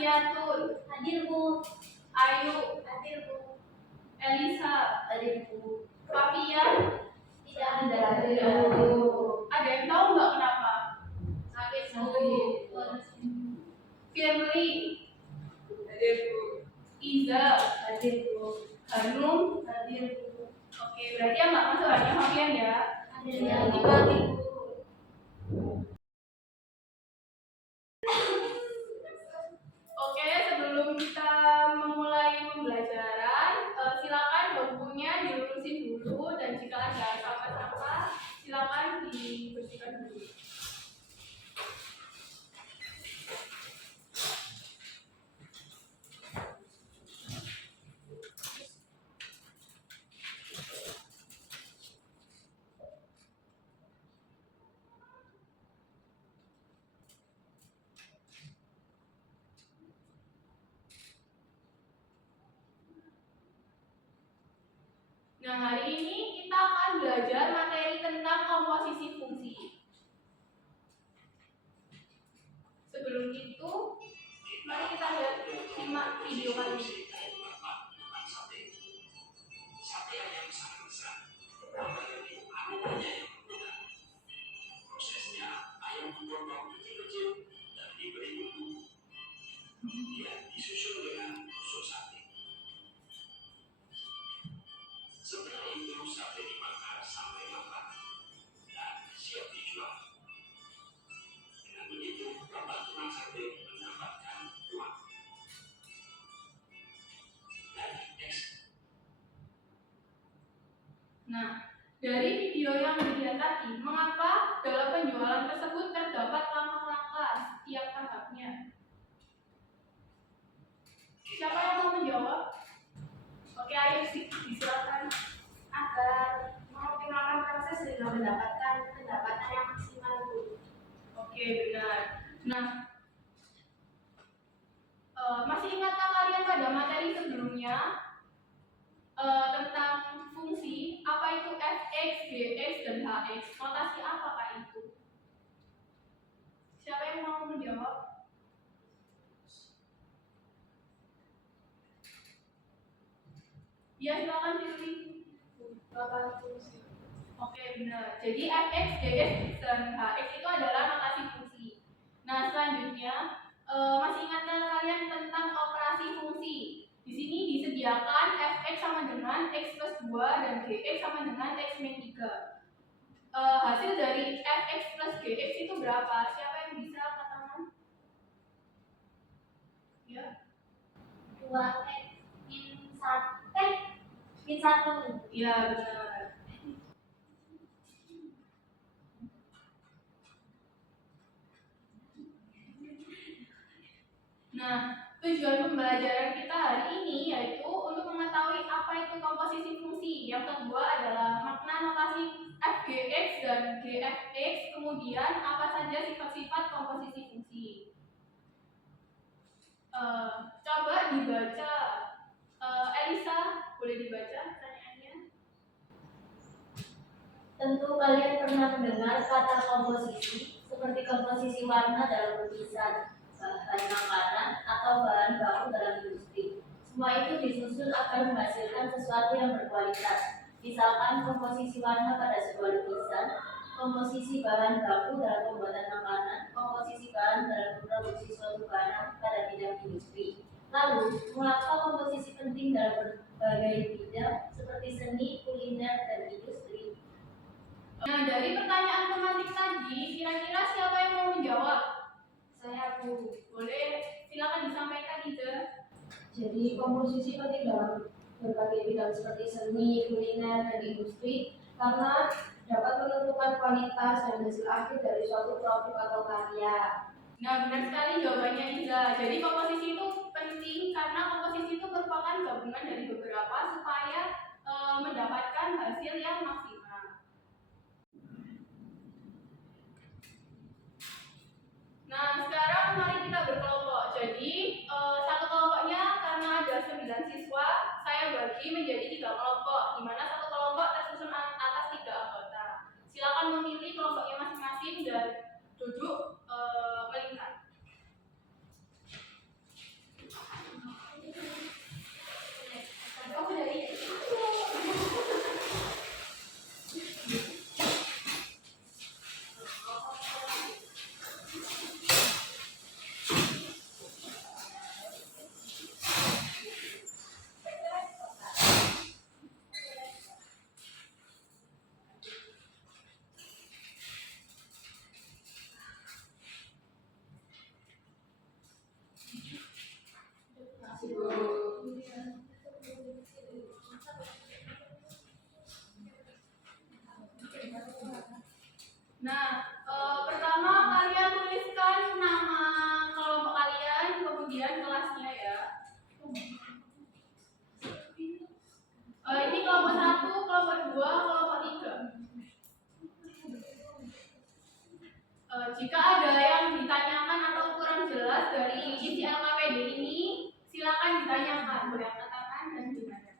Asiatul. Hadir Bu. Ayu. Hadir Bu. Elisa. Hadir Bu. Fafian. Tidak ada. Ada yang tahu nggak kenapa? Hadir Bu. Firly. Hadir Bu. Iza. Hadir Bu. Hanum. Hadir Bu. Oke, berarti yang nggak masuk hanya Fafian ya. Hadir Bu. Oke, sebelum kita memulai pembelajaran, silakan bukunya dilurusin dulu dan jika ada sampah-sampah, silakan dibersihkan dulu. Nah, hari ini kita akan belajar materi tentang komposisi fungsi. Sebelum itu, mari kita lihat simak video kali ini. Prosesnya, ayam dipotong kecil-kecil dan diberi bumbu. Kemudian disusul dengan tusuk sate. Setelah itu sate dibakar sampai matang dan siap dijual. Dengan begitu, bapak tukang sate mendapatkan uang. Nah, dari video yang dilihat tadi, mengapa dalam penjualan tersebut terdapat langkah-langkah setiap tahapnya? Siapa yang mau menjawab? Oke, ayo disilakan. Agar mengoptimalkan proses sehingga mendapatkan pendapatan yang maksimal Bu. Oke, benar. Nah, masih ingatkah kalian pada materi sebelumnya tentang fungsi apa itu fx, gx, dan hx? Notasi apakah itu? Siapa yang mau menjawab? Ya, silakan pilih. Bapak fungsi. Oke, benar. Jadi fx, gx, dan hx itu adalah notasi fungsi. Nah, selanjutnya masih ingatkah kalian tentang operasi fungsi? Di sini disediakan fx sama dengan x plus 2 dan gx sama dengan x min 3. Hasil dari fx plus gx itu berapa? Siapa yang bisa angkat tangan? Ya. 2x min 1. Ya, benar. Nah, tujuan pembelajaran kita hari ini yaitu untuk mengetahui apa itu komposisi fungsi. Yang kedua adalah makna notasi fgx dan gfx, kemudian apa saja sifat-sifat komposisi fungsi. Coba dibaca. Elisa, boleh dibaca pertanyaannya? Tentu kalian pernah mendengar kata komposisi seperti komposisi warna dalam lukisan, bahan makanan, atau bahan baku dalam industri. Semua itu disusun agar menghasilkan sesuatu yang berkualitas. Misalkan komposisi warna pada sebuah lukisan, komposisi bahan baku dalam pembuatan makanan, komposisi bahan dalam memproduksi suatu barang pada bidang industri. Lalu, mengapa komposisi penting dalam berbagai bidang seperti seni, kuliner, dan industri? Nah, dari pertanyaan tematik tadi, kira-kira siapa yang mau menjawab? Saya Bu. Boleh, silakan disampaikan Iza. Jadi komposisi penting dalam berbagai bidang seperti seni, kuliner, dan industri karena dapat menentukan kualitas dan hasil akhir dari suatu produk atau karya. Nah, benar sekali jawabannya Iza. Jadi komposisi itu penting karena komposisi itu merupakan gabungan dari beberapa supaya mendapatkan hasil yang maksimal. Nah, sekarang mari kita berkelompok. Jadi satu kelompoknya karena ada 9 siswa, saya bagi menjadi 3 kelompok, di mana satu kelompok tersusun atas 3 anggota. Silakan memilih kelompoknya masing-masing dan duduk melingkar. Nah, pertama kalian tuliskan nama kelompok kalian, kemudian kelasnya ya. Ini kelompok 1, kelompok 2, kelompok 3. Jika ada yang ditanyakan atau kurang jelas dari isi LKPD ini, silakan ditanyakan, boleh angkat tangan dan ditanyakan.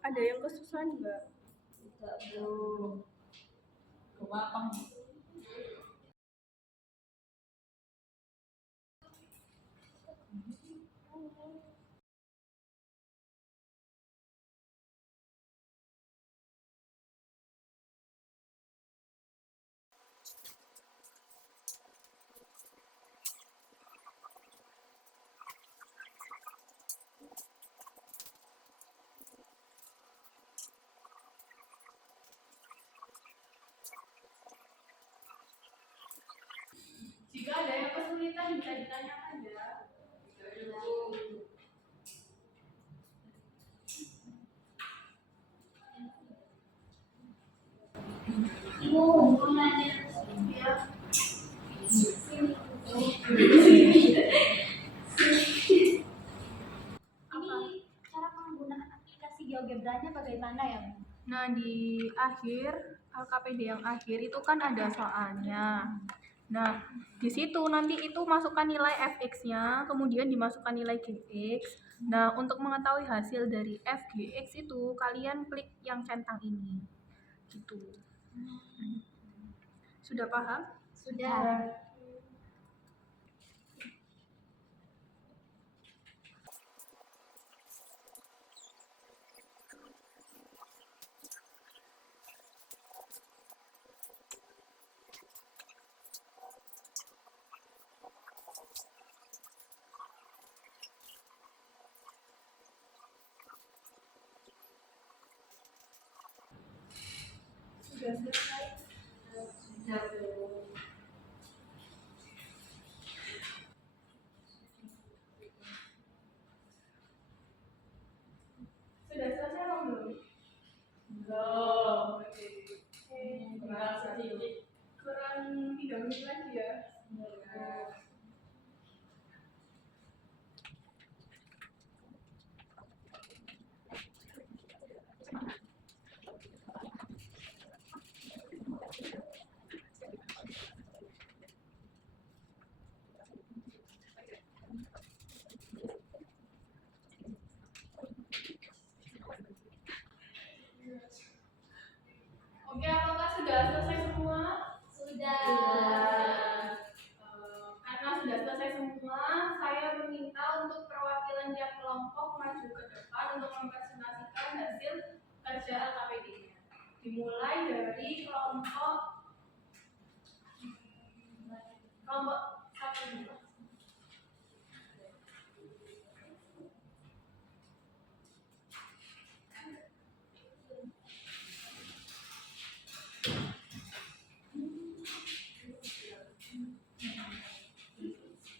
Ada yang kesusahan nggak? Tidak, Bu. Gampang. Jika ada yang kesulitan bisa ditanyakan ya. Ibu, mau nanya ya. Ini cara penggunaan aplikasi GeoGebra-nya bagaimana ya, Bu? Nah, di akhir LKPD yang akhir itu kan ada soalnya. Nah, di situ nanti itu masukkan nilai fx-nya, kemudian dimasukkan nilai gx. Nah, untuk mengetahui hasil dari fgx itu kalian klik yang centang ini. Gitu. Sudah paham? Sudah. Sudah selesai. Sudah, Bu. Sudah selesai atau belum? Belum. Oke. Kurang sedikit. Kurang 3 menit lagi ya. Oke, apakah sudah selesai semua? Sudah. Karena sudah selesai semua, saya meminta untuk perwakilan tiap kelompok maju ke depan untuk mempresentasikan hasil kerja LKPD-nya. Dimulai dari kelompok 1.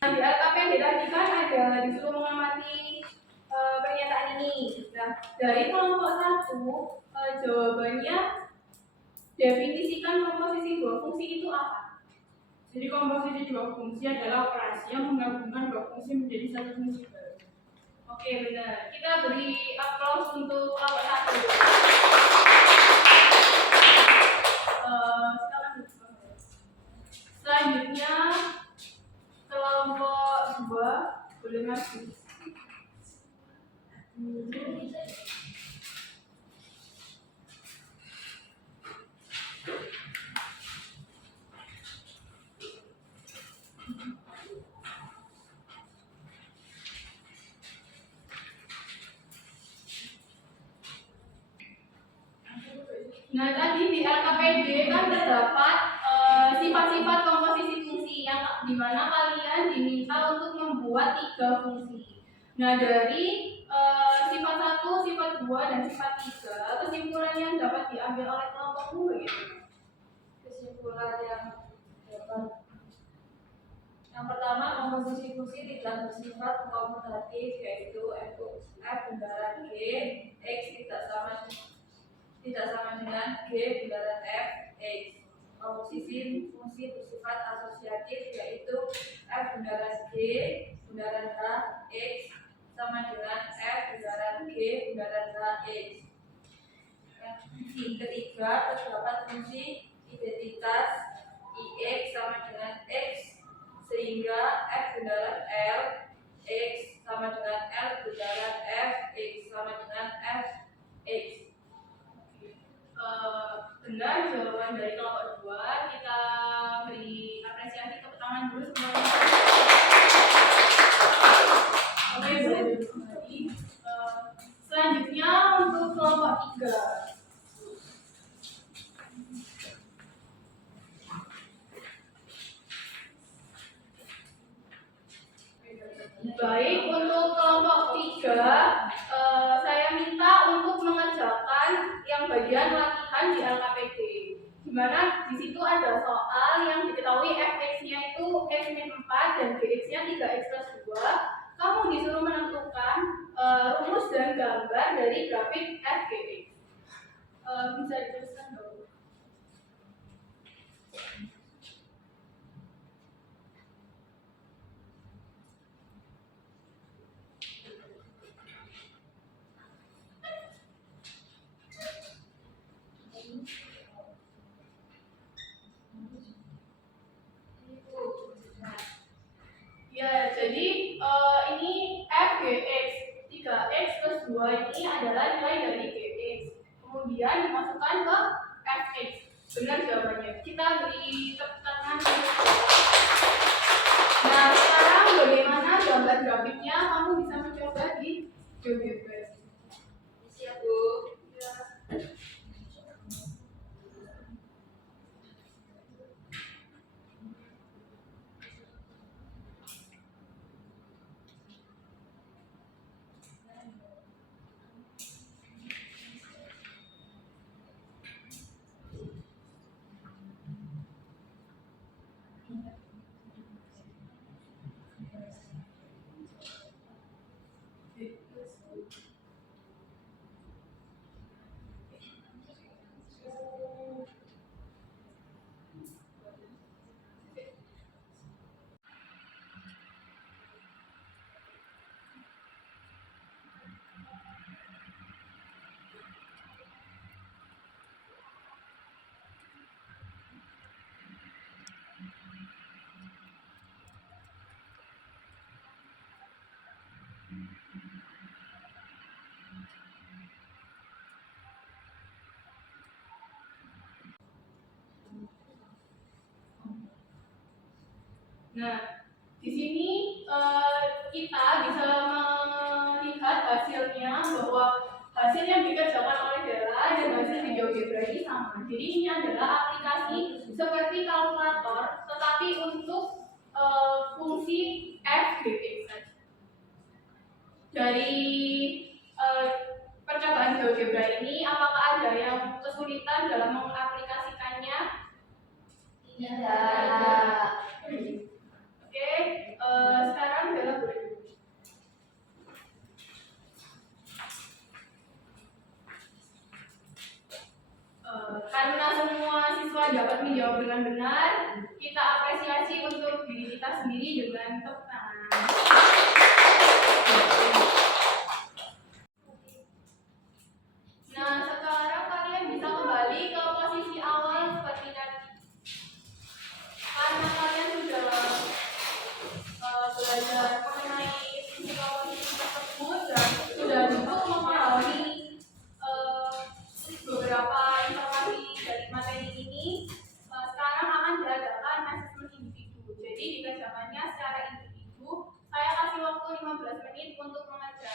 Nah, di LKPD tadi kan ada disuruh mengamati pernyataan ini. Nah, dari kelompok 1, jawabannya definisikan komposisi dua fungsi itu apa? Jadi komposisi dua fungsi adalah operasi yang menggabungkan dua fungsi menjadi satu fungsi baru. Oke, benar. Kita beri aplaus untuk Nah, tadi di LKPD kan terdapat sifat-sifat komposisi fungsi yang dimana kalian diminta untuk membuat 3 fungsi. Nah, dari sifat 1, sifat 2, dan sifat 3, kesimpulan yang dapat diambil oleh kelompokmu bagaimana? Kesimpulan yang dapat yang pertama, komposisi fungsi tidak bersifat komutatif, yaitu f bundaran g x tidak sama dengan g bundaran f x. Komposisi fungsi bersifat asosiatif, yaitu f bundaran g bundaran h x sama dengan f bundaran g bundaran h x. Yang ketiga, terdapat fungsi identitas ix sama dengan x, sehingga f bundaran l x sama dengan l bundaran f x sama dengan f x. Benar jawaban dari kelompok 2. Kita beri apresiasi tepuk tangan dulu semuanya. Oke, boleh duduk kembali. Selanjutnya untuk kelompok 3. Baik, untuk kelompok 3, saya minta untuk mengerjakan yang bagian latihan di LKPD. Di mana di situ ada soal yang diketahui fx-nya itu x-4 dan gx-nya 3x plus 2. Kamu disuruh menentukan rumus dan gambar dari grafik fgx. Bisa dituliskan dong. Ya, jadi ini fgx 3x plus 2 ini adalah nilai dari gx. Kemudian dimasukkan ke fx. Benar jawabannya. Kita beri tepuk tangan. Nah, sekarang bagaimana gambar grafiknya? Kamu bisa mencoba di GeoGebra. Siap, Bu. Ya. Nah, di sini kita bisa melihat hasilnya bahwa hasil yang dikerjakan oleh Della dan hasil di GeoGebra ini sama. Jadi ini adalah aplikasi seperti kalkulator, tetapi untuk fungsi f, gx saja. Dari percobaan GeoGebra ini, apakah ada yang kesulitan dalam mengaplikasikannya? Tidak. Oke, sekarang Bella boleh duduk. Karena semua siswa dapat menjawab dengan benar, kita apresiasi untuk diri kita sendiri dengan tepuk tangan. Nah, sekarang kalian bisa kembali ke posisi awal seperti tadi. Karena kalian sudah belajar mengenai fungsi komposisi tersebut dan sudah cukup memahami beberapa informasi dari materi ini, sekarang akan diadakan asesmen individu. Jadi dikerjakannya secara individu. Saya kasih waktu 15 menit untuk mengerjakan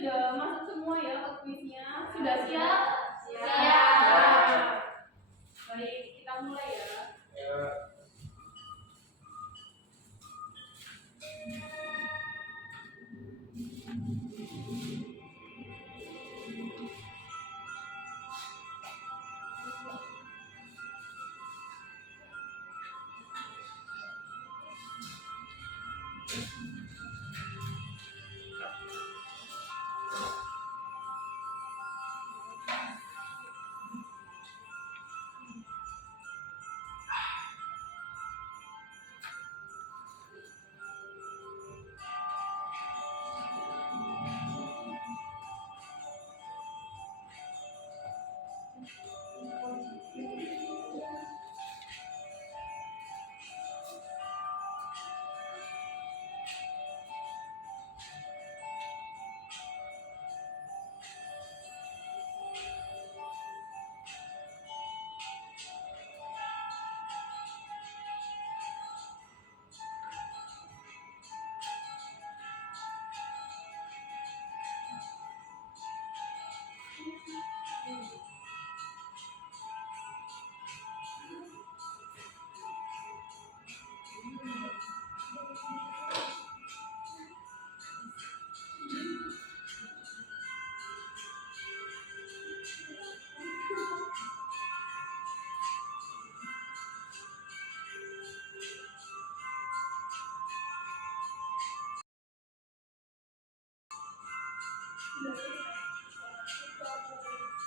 sudah masuk semua ya ke kuisnya? Sudah siap? Siap. Baik, kita mulai ya.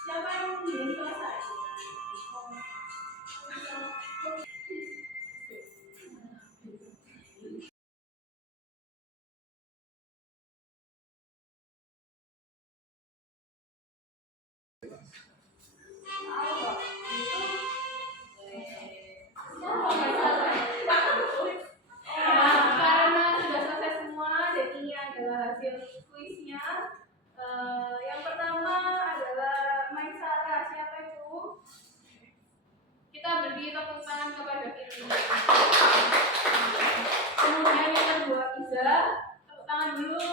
Siapa yang belum selesai? Nah, karena sudah selesai semua dan ini adalah hasil kuisnya. Yang pertama adalah Maisara. Siapa itu? Kita beri tepuk tangan kepada Firly. Kemudian yang kedua Iza, tepuk tangan dulu.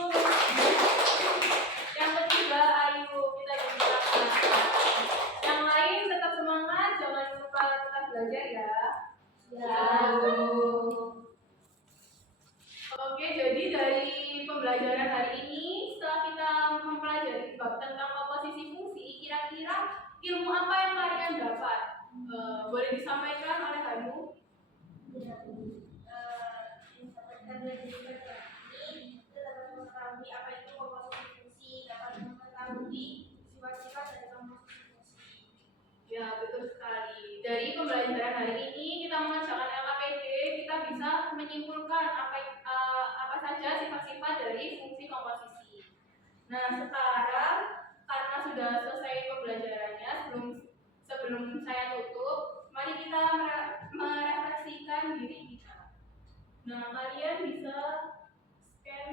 Yang ketiga Ayu, kita beri tepuk tangan. Yang lain tetap semangat, jangan lupa tetap belajar ya. Oke, jadi dari pembelajaran hari ini, setelah kita mempelajari bab tentang komposisi fungsi, kira-kira ilmu apa yang kalian dapat? Boleh disampaikan oleh Hanyu? Mendapatkan dari ini, kita dapat mengetahui apa itu komposisi fungsi, dapat mengetahui sifat-sifat dari komposisi fungsi. Ya, betul sekali. Dari pembelajaran hari ini, kita mengerjakan LKPD, kita bisa menyimpulkan apa saja sifat-sifat dari fungsi komposisi. Nah, sekarang karena sudah selesai pembelajarannya, sebelum saya tutup, mari kita merefleksikan diri kita. Nah, kalian bisa scan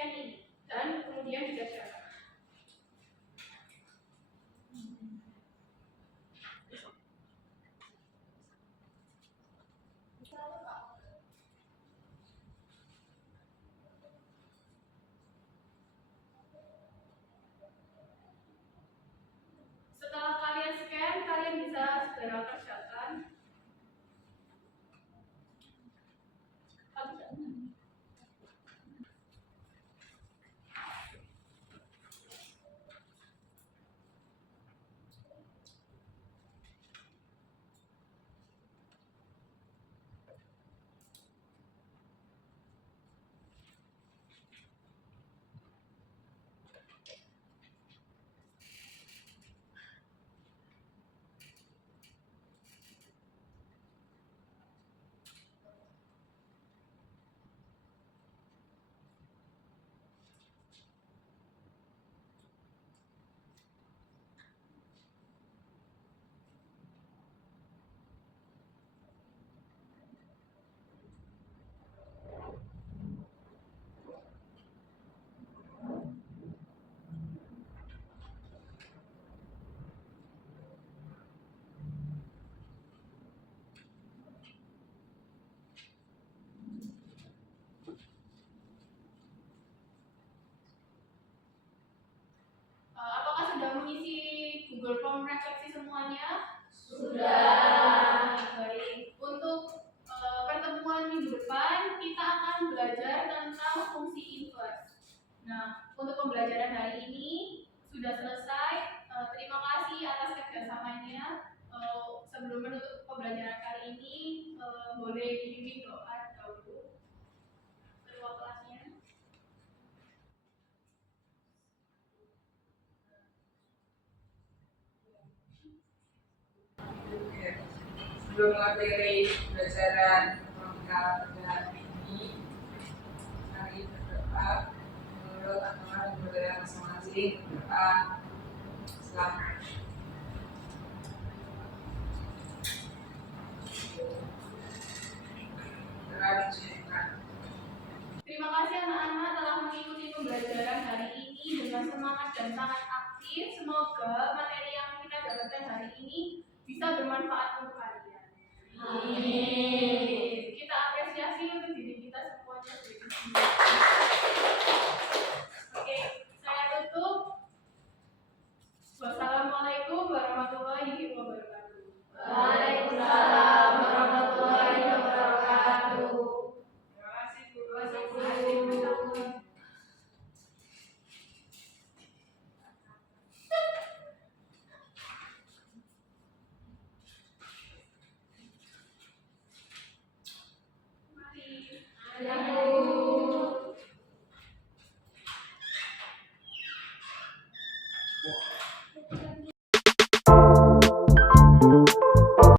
ini dan kemudian dikerjakan. Setelah kalian scan, kalian bisa Belum refleksi semuanya? Sudah. Baik. Untuk pertemuan minggu depan kita akan belajar tentang fungsi inverse. Nah, untuk pembelajaran hari ini sudah selesai. Terima kasih atas kerjasamanya. Sebelum menutup pembelajaran kali ini, boleh dibimbing doa dahulu ketua kelasnya. Sebelum mengakhiri pembelajaran lengkap pada hari ini, mari berdoa menurut agama dan budaya masing-masing. Berdoa selamat. Terima kasih anak-anak telah mengikuti pembelajaran hari ini dengan semangat dan sangat aktif. Semoga materi yang kita dapatkan hari ini bisa bermanfaat untuk kalian. Amin. Kita apresiasi untuk diri kita semuanya. Oke.